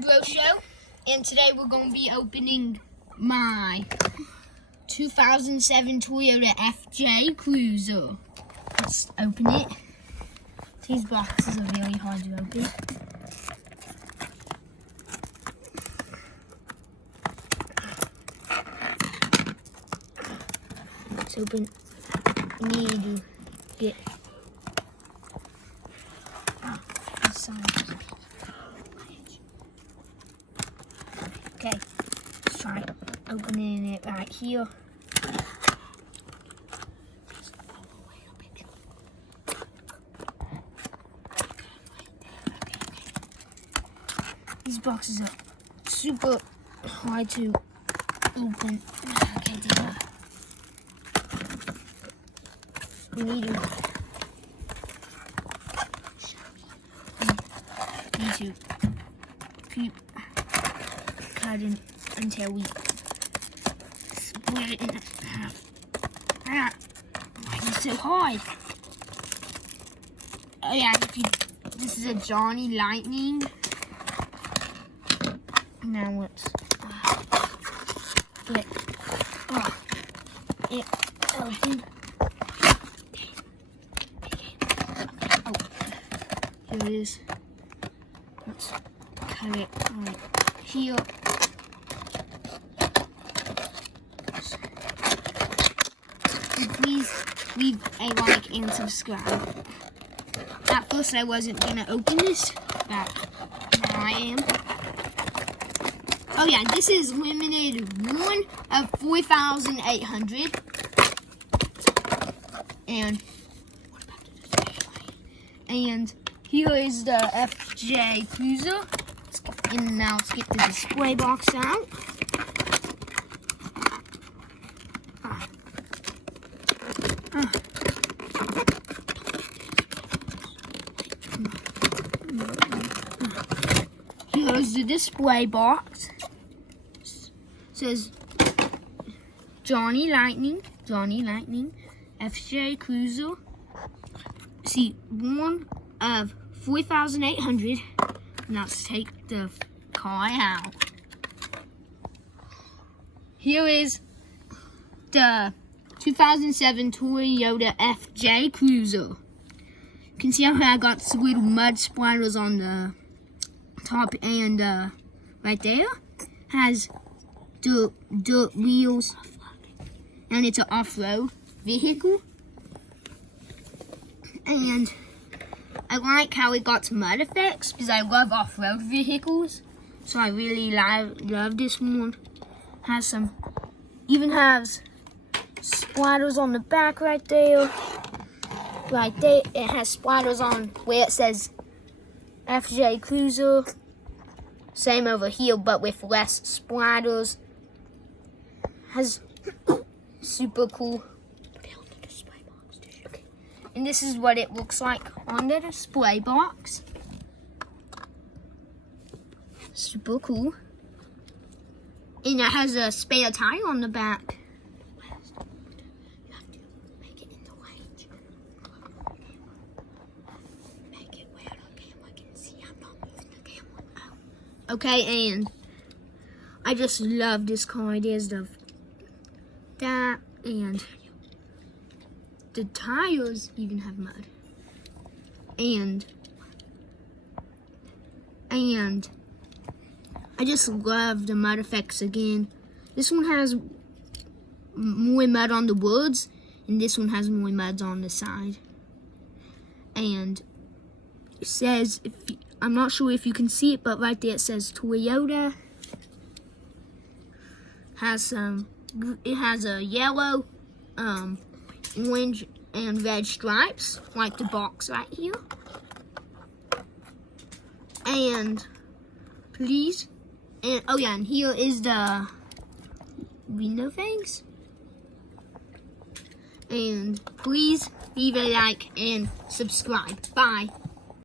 Bro Show, and today we're going to be opening my 2007 Toyota FJ Cruiser. Let's open it. These boxes are really hard to open. Let's open. We need to get this side. Okay, let's try opening it right here. These boxes are super hard to open. Okay, we need to keep cutting until we split it in half. Why is it so hard? Oh yeah, this is a Johnny Lightning. Now let's get it open. Oh, here it is. Let's cut it right here. Please leave a like and subscribe. At first I wasn't gonna open this, but now I am. Oh yeah, this is limited one of 4,800. And here is the FJ Cruiser. And now let's get the display box out. Here's the display box. It says Johnny Lightning, FJ Cruiser. See, one of 4,800. Now let's take the car out. Here is the 2007 Toyota FJ Cruiser. You can see how I got some little mud splatters on the top and right there. Has dirt wheels, and it's an off-road vehicle. And I like how it got mud effects because I love off-road vehicles. So I really love this one. Even has splatters on the back right there. Right there, it has splatters on where it says FJ Cruiser. Same over here, but with less splatters. Has super cool. Okay. And this is what it looks like on the display box. Super cool. And it has a spare tire on the back. Okay, and I just love this car. There's that, and the tires even have mud. And I just love the mud effects again. This one has more mud on the woods, and this one has more mud on the side. And it says, I'm not sure if you can see it, but right there it says Toyota. It has a yellow, orange, and red stripes, like the box right here. And oh yeah, and here is the window things. And please leave a like and subscribe. Bye.